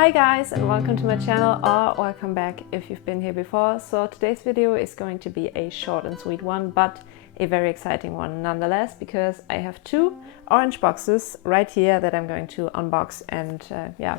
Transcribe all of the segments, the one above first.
Hi guys, and welcome to my channel, or welcome back if you've been here before. So today's video is going to be a short and sweet one, but a very exciting one nonetheless, because I have two orange boxes right here that I'm going to unbox and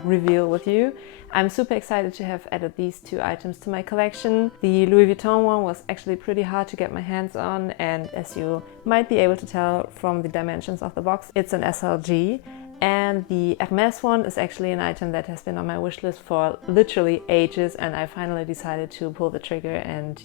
reveal with you. I'm super excited to have added these two items to my collection. The Louis Vuitton one was actually pretty hard to get my hands on, and as you might be able to tell from the dimensions of the box, it's an SLG. And the Hermes one is actually an item that has been on my wish list for literally ages, and I finally decided to pull the trigger and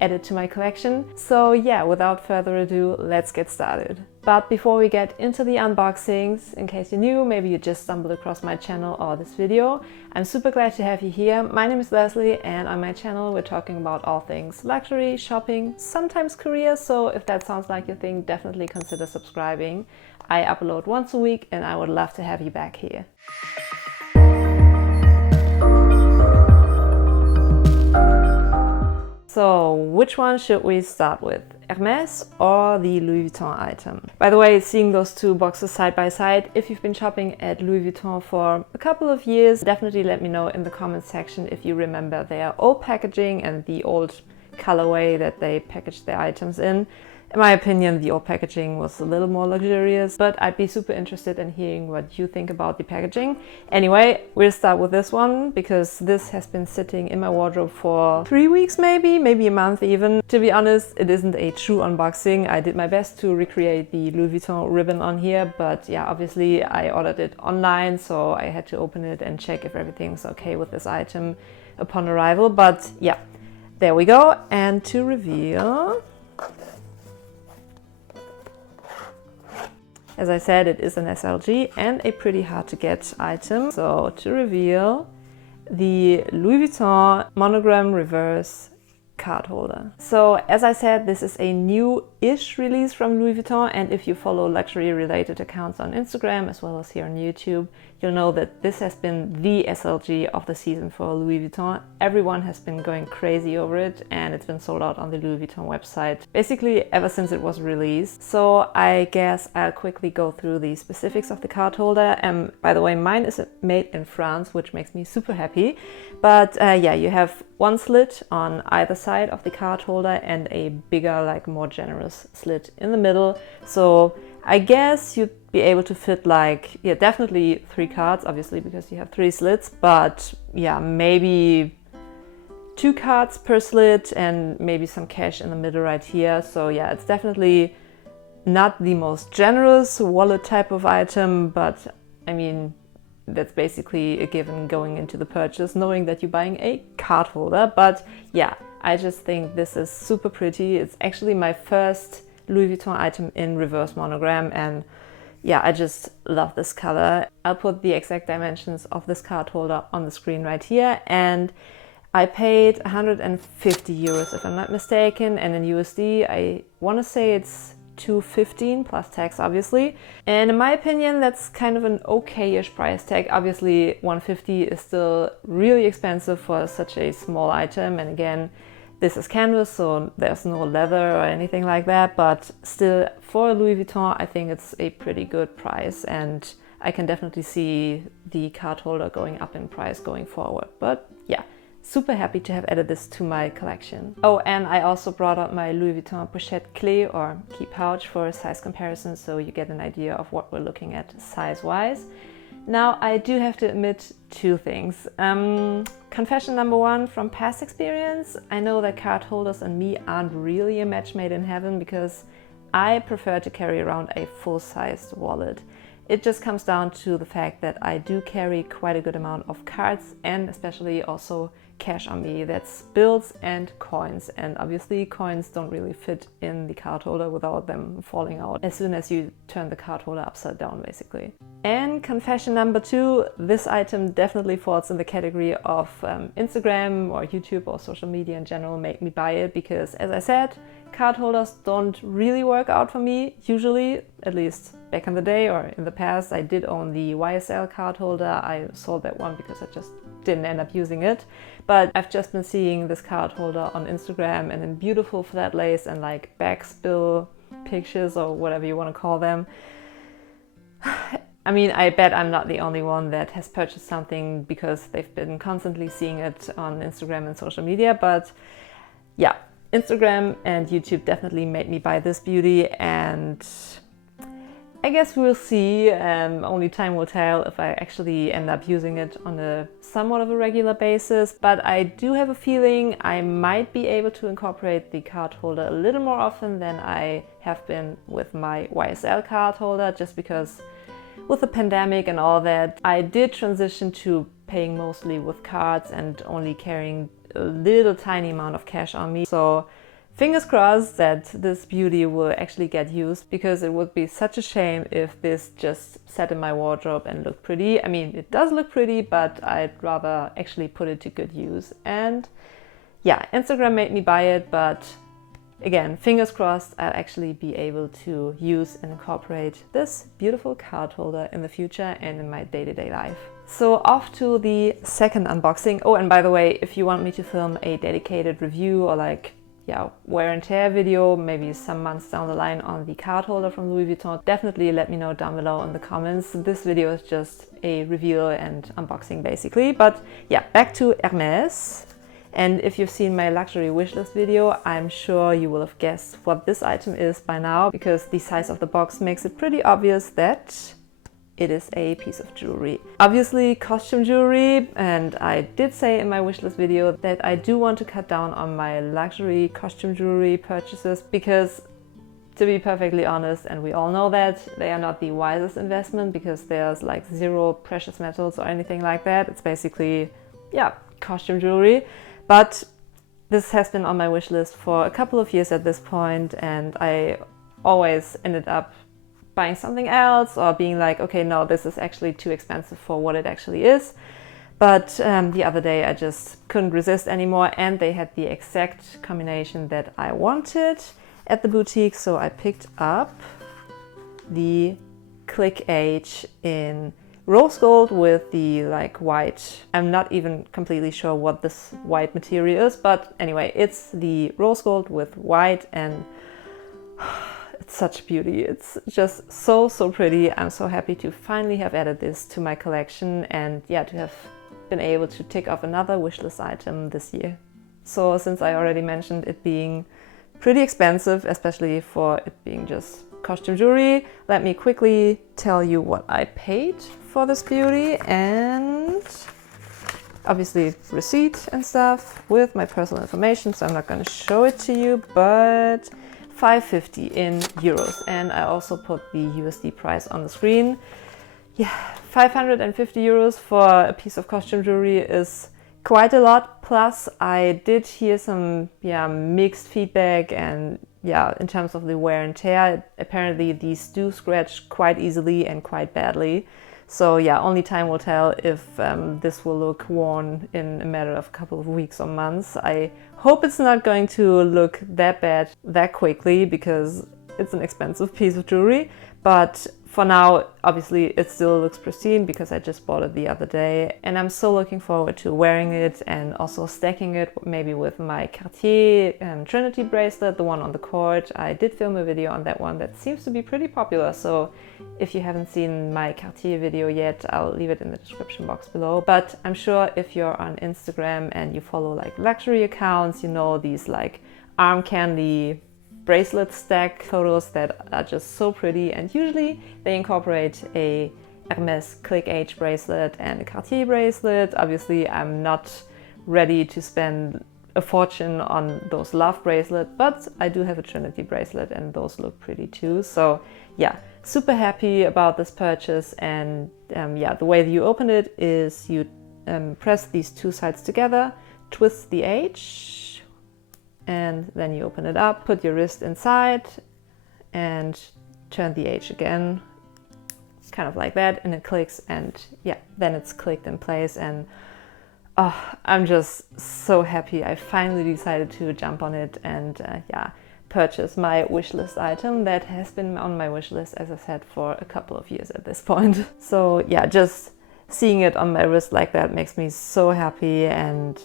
add it to my collection. So without further ado, let's get started. But before we get into the unboxings, in case you're new, maybe you just stumbled across my channel or this video, I'm super glad to have you here. My name is Lesley, and on my channel we're talking about all things luxury, shopping, sometimes career, so if that sounds like your thing, definitely consider subscribing. I upload once a week and I would love to have you back here. So which one should we start with? Hermes or the Louis Vuitton item? By the way, seeing those two boxes side by side, if you've been shopping at Louis Vuitton for a couple of years, definitely let me know in the comments section if you remember their old packaging and the old colorway that they packaged their items in. In my opinion, the old packaging was a little more luxurious, but I'd be super interested in hearing what you think about the packaging. Anyway, we'll start with this one because this has been sitting in my wardrobe for 3 weeks, maybe a month even. To be honest, it isn't a true unboxing. I did my best to recreate the Louis Vuitton ribbon on here, but obviously I ordered it online, so I had to open it and check if everything's okay with this item upon arrival. But there we go. And to reveal, as I said, it is an SLG and a pretty hard to get item. So to reveal, the Louis Vuitton Monogram reverse card holder. So as I said, this is a new-ish release from Louis Vuitton, and if you follow luxury related accounts on Instagram as well as here on YouTube, you'll know that this has been the SLG of the season for Louis Vuitton. Everyone has been going crazy over it, and it's been sold out on the Louis Vuitton website basically ever since it was released. So I guess I'll quickly go through the specifics of the card holder. By the way, mine is made in France, which makes me super happy. But you have one slit on either side of the card holder and a bigger, more generous slit in the middle. So I guess you'd be able to fit definitely 3 cards, obviously, because you have 3 slits, but maybe 2 cards per slit and maybe some cash in the middle right here. So it's definitely not the most generous wallet type of item, but I mean, that's basically a given going into the purchase, knowing that you're buying a card holder. But I just think this is super pretty. It's actually my first Louis Vuitton item in reverse monogram, and I just love this color. I'll put the exact dimensions of this card holder on the screen right here, and I paid 150 euros if I'm not mistaken, and in USD I want to say it's 215 plus tax, obviously. And in my opinion, that's kind of an okay-ish price tag. Obviously 150 is still really expensive for such a small item, and again, this is canvas, so there's no leather or anything like that, but still for Louis Vuitton I think it's a pretty good price, and I can definitely see the card holder going up in price going forward. But super happy to have added this to my collection. Oh, and I also brought out my Louis Vuitton pochette clé or key pouch for a size comparison, so you get an idea of what we're looking at size-wise. Now, I do have to admit 2 things. Confession number 1 from past experience. I know that card holders and me aren't really a match made in heaven, because I prefer to carry around a full-sized wallet. It just comes down to the fact that I do carry quite a good amount of cards, and especially also cash on me. That's bills and coins, and obviously coins don't really fit in the card holder without them falling out as soon as you turn the card holder upside down, basically. And confession number 2, this item definitely falls in the category of Instagram or YouTube or social media in general make me buy it, because as I said, card holders don't really work out for me usually, at least back in the day or in the past. I did own the YSL card holder. I sold that one because I just didn't end up using it. But I've just been seeing this card holder on Instagram, and in beautiful flat lace and backspill pictures or whatever you want to call them. I mean, I bet I'm not the only one that has purchased something because they've been constantly seeing it on Instagram and social media, but yeah, Instagram and YouTube definitely made me buy this beauty, and I guess we'll see. Only time will tell if I actually end up using it on a somewhat of a regular basis, but I do have a feeling I might be able to incorporate the card holder a little more often than I have been with my YSL card holder, just because with the pandemic and all that, I did transition to paying mostly with cards and only carrying a little tiny amount of cash on me. So fingers crossed that this beauty will actually get used, because it would be such a shame if this just sat in my wardrobe and looked pretty. I mean, it does look pretty, but I'd rather actually put it to good use. And yeah, Instagram made me buy it, but again, fingers crossed I'll actually be able to use and incorporate this beautiful card holder in the future and in my day-to-day life. So off to the second unboxing. Oh, and by the way, if you want me to film a dedicated review or like wear and tear video, maybe some months down the line, on the card holder from Louis Vuitton, definitely let me know down below in the comments. This video is just a reveal and unboxing basically. But yeah, back to Hermes. And if you've seen my luxury wishlist video, I'm sure you will have guessed what this item is by now, because the size of the box makes it pretty obvious that it is a piece of jewelry. Obviously costume jewelry, and I did say in my wishlist video that I do want to cut down on my luxury costume jewelry purchases, because to be perfectly honest, and we all know that, they are not the wisest investment, because there's like zero precious metals or anything like that. It's basically, yeah, costume jewelry. But this has been on my wish list for a couple of years at this point, and I always ended up buying something else or being like, okay, no, this is actually too expensive for what it actually is. But the other day I just couldn't resist anymore, and they had the exact combination that I wanted at the boutique. So I picked up the Clic H in rose gold with the like white. I'm not even completely sure what this white material is, but anyway, it's the rose gold with white, and it's such beauty. It's just so pretty. I'm so happy to finally have added this to my collection, and yeah, to have been able to tick off another wishlist item this year. So since I already mentioned it being pretty expensive, especially for it being just costume jewelry, let me quickly tell you what I paid for this beauty, and obviously receipt and stuff with my personal information, so I'm not going to show it to you, but 550 in euros, and I also put the USD price on the screen. Yeah, 550 euros for a piece of costume jewelry is quite a lot. Plus I did hear some mixed feedback, and yeah, in terms of the wear and tear, apparently these do scratch quite easily and quite badly. So yeah, only time will tell if this will look worn in a matter of a couple of weeks or months. I hope it's not going to look that bad that quickly, because it's an expensive piece of jewelry. But for now, obviously it still looks pristine because I just bought it the other day, and I'm so looking forward to wearing it and also stacking it maybe with my Cartier Trinity bracelet, the one on the cord. I did film a video on that one that seems to be pretty popular, so if you haven't seen my Cartier video yet, I'll leave it in the description box below. But I'm sure if you're on Instagram and you follow like luxury accounts, you know these like arm candy bracelet stack photos that are just so pretty, and usually they incorporate a Hermès Clic H bracelet and a Cartier bracelet. Obviously I'm not ready to spend a fortune on those love bracelets, but I do have a Trinity bracelet and those look pretty too. So yeah, super happy about this purchase. And yeah, the way that you open it is you press these two sides together, twist the H, and then you open it up, put your wrist inside and turn the H again, kind of like that, and it clicks, and yeah, then it's clicked in place. And oh, I'm just so happy I finally decided to jump on it and yeah, purchase my wishlist item that has been on my wishlist, as I said, for a couple of years at this point. So yeah, just seeing it on my wrist like that makes me so happy, and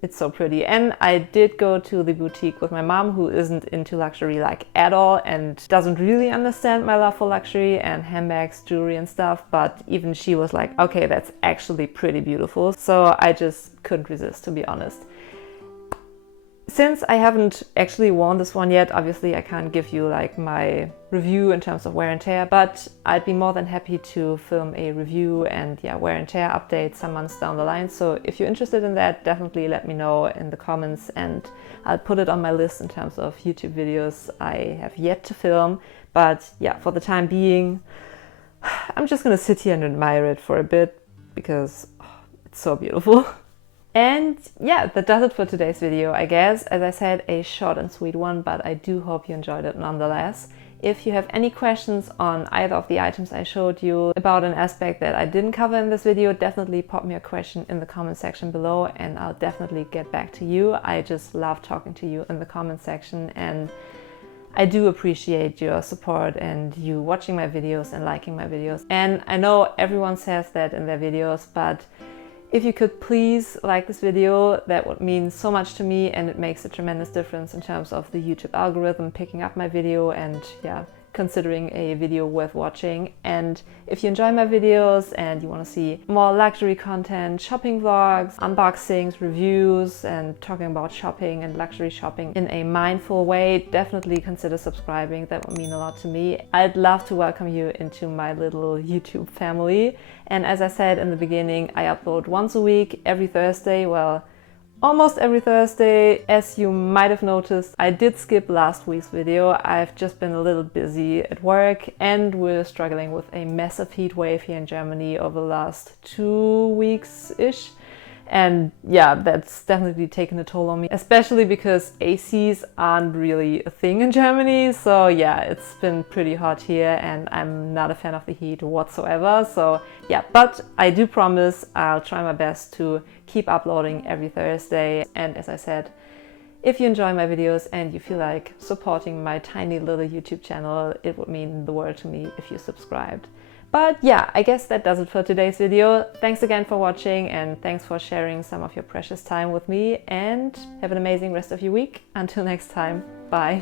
it's so pretty. And I did go to the boutique with my mom, who isn't into luxury like at all and doesn't really understand my love for luxury and handbags, jewelry and stuff, but even she was like, okay, that's actually pretty beautiful. So I just couldn't resist, to be honest. Since I haven't actually worn this one yet, obviously I can't give you like my review in terms of wear and tear, but I'd be more than happy to film a review and wear and tear update some months down the line. So if you're interested in that, definitely let me know in the comments and I'll put it on my list in terms of YouTube videos I have yet to film. But yeah, for the time being, I'm just gonna sit here and admire it for a bit because it's so beautiful. And yeah, that does it for today's video, I guess. As I said, a short and sweet one, but I do hope you enjoyed it nonetheless. If you have any questions on either of the items I showed you about an aspect that I didn't cover in this video, definitely pop me a question in the comment section below and I'll definitely get back to you. I just love talking to you in the comment section, and I do appreciate your support and you watching my videos and liking my videos. And I know everyone says that in their videos, but if you could please like this video, that would mean so much to me, and it makes a tremendous difference in terms of the YouTube algorithm picking up my video and considering a video worth watching. And if you enjoy my videos and you want to see more luxury content, shopping vlogs, unboxings, reviews, and talking about shopping and luxury shopping in a mindful way, definitely consider subscribing. That would mean a lot to me. I'd love to welcome you into my little YouTube family. And as I said in the beginning, I upload once a week, every Thursday. Well, almost every Thursday. As you might have noticed, I did skip last week's video. I've just been a little busy at work and we're struggling with a massive heat wave here in Germany over the last 2 weeks-ish. And yeah, that's definitely taken a toll on me, especially because ACs aren't really a thing in Germany. So yeah, it's been pretty hot here and I'm not a fan of the heat whatsoever. So yeah, but I do promise I'll try my best to keep uploading every Thursday. And as I said, if you enjoy my videos and you feel like supporting my tiny little YouTube channel, it would mean the world to me if you subscribed. But yeah, I guess that does it for today's video. Thanks again for watching and thanks for sharing some of your precious time with me, and have an amazing rest of your week. Until next time, bye.